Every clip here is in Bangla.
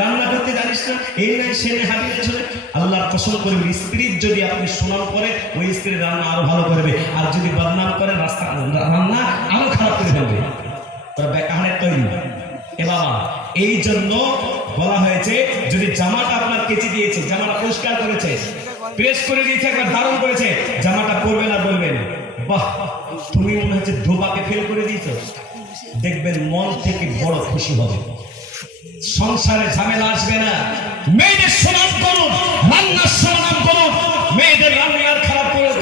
রান্না করতে জানিস না, এই নাই সে নাই, হাবিয়ে চলে। আল্লাহর কসম করে স্ত্রীর যদি আপনি সুনাম করে, ওই স্ত্রীর রান্না আরো ভালো করবে, আর যদি বদনাম করে রাস্তা রান্না আরো খারাপ করে ফেলবে। তোরা বেকাহানের তৈরি। এ বাবা, এই জন্য বলা হয়েছে যদি জামাটা আপনার কেচে দিয়েছে, জামাটা পরিষ্কার করেছে, প্রেস করে দিয়েছে, একবার ধারণ করেছে, জামাটা পরবেন আর বলবেন বাহ তুমি মনে হচ্ছে ধোপাকে ফেল করে দিয়েছ, দেখবেন মন থেকে বড় খুশি হবে, সংসারে ঝামেলা আসবে না। মেয়েদের সুনাম করুন, রান্নার সুনাম করুন, মেয়েদের রান্নার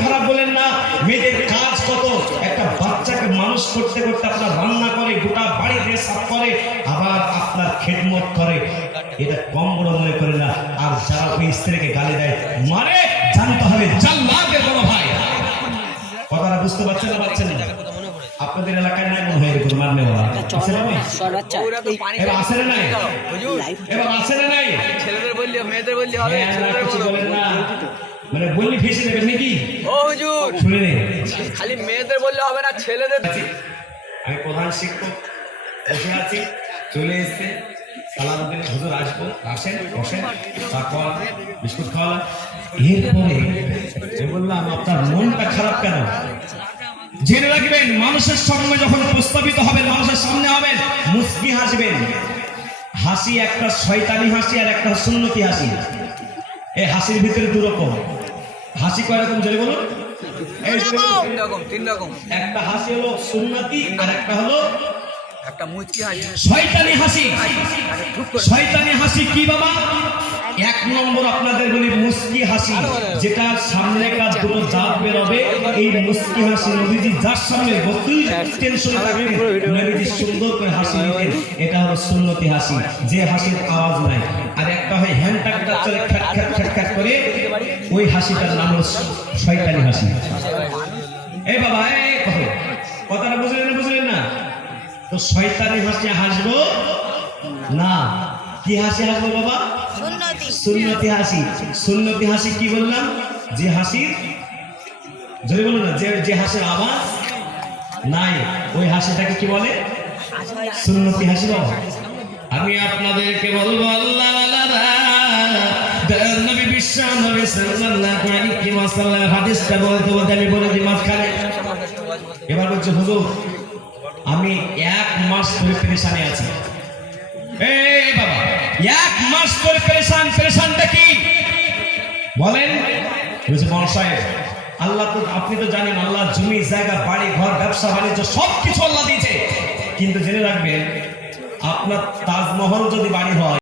খারাপ বলেন না। মেয়েদের কাজ কত, একটা বাচ্চাকে মানুষ করতে করতে আপনার রান্না করে, গোটা বাড়ি দিয়ে সাফ করে, আবার আপনার খেদমত করে, এটা কম বড় মনে করে না। আর যারা ওই স্ত্রীকে গালি দেয় মানে জানতে হবে জাল্লাদের বড় ভাই। কথাটা বুঝতে পারছেন না? পারছেন না? আপনাদের এলাকায় নাই মনে হয় এরকম মারনে বলা আছে না? এবার আছে না নাই? এবার আছে না নাই? ছেলেদের বললি মেয়েদের বললি হবে, কিছু বলেন না, মানে বললি ফেসে দেবেন নাকি? ও হুজুর শুনে নেই, খালি মেয়েদের বললে হবে না, ছেলেদের। আমি প্রধান শিক্ষক বসে আছি, চলে এসছে, সালাম দিলে হুজুর আসবো, আসেন বসেন, চা খাওয়া বিস্কুট খাওয়া। এরপরে বললাম আপনার মনটা খারাপ কেন? জেনে রাখবেন মানুষের সামনে যখন প্রস্তাবিত হবেন, মানুষের সামনে হবেন, মুস্কি হাসবেন। হাসি একটা শয়তানি হাসি আর একটা সুন্নতি হাসি। এই হাসির ভিতরে দু রকম হাসি। কয় রকম জেনে বলুন? তিন রকম। একটা হাসি হলো সুন্নতি, আর একটা হলো একটা মুচকি হাসি, শয়তানি হাসি। শয়তানি হাসি কি বাবা? এক নম্বর আপনাদের বলি মুস্কি হাসি, যেটা সামনে কাজ দুটো দাঁত বেরোবে, এই মুস্কি হাসি নবীজি যার সামনে বসতেই টেনশন থাকবে, নবীজি সুন্দর করে হাসি দিতেন, এটা হলো সুন্নতি হাসি, যে হাসির আওয়াজ নাই। আর একটা হয় হ্যান্ড টাকটা চলে খ্যাট খ্যাট খ্যাট খ্যাট করে, ওই হাসিটার নাম হলো শয়তানি হাসি। এই বাবা এই কথাটা বুঝলেন না? তো শয়তানি হাসি হাসবো না, কি হাসি হাসবো বাবা? সুন্নতি হাসি। সুন্নতি হাসি কি বললাম? যে হাসির যদি বলো না, যে হাসির আওয়াজ নাই, ওই হাসিটাকে কি বলে? সুন্নতি হাসি। বাবা আমি আপনাদেরকে বলবো, আল্লাহ নবী বিশ্ব নবী সাল্লাল্লাহু আলাইহি ওয়াসাল্লাম হাদিসটা বলতে আমি বলে দিই মাঝখানে। এবার বলছে হুজুর আমি 1 মাস ধরে পেরেশানি আছি। এই বাবা 1 মাস ধরে পেরেশানটা কি বলেন? বলছে মহাশয় আল্লাহ তো, আপনি তো জানেন আল্লাহ জমি জায়গা বাড়ি ঘর ব্যবসা বাণিজ্য সবকিছু আল্লাহ দিয়েছে, কিন্তু জেনে রাখবেন আপনার তাজমহল যদি বাড়ি হয়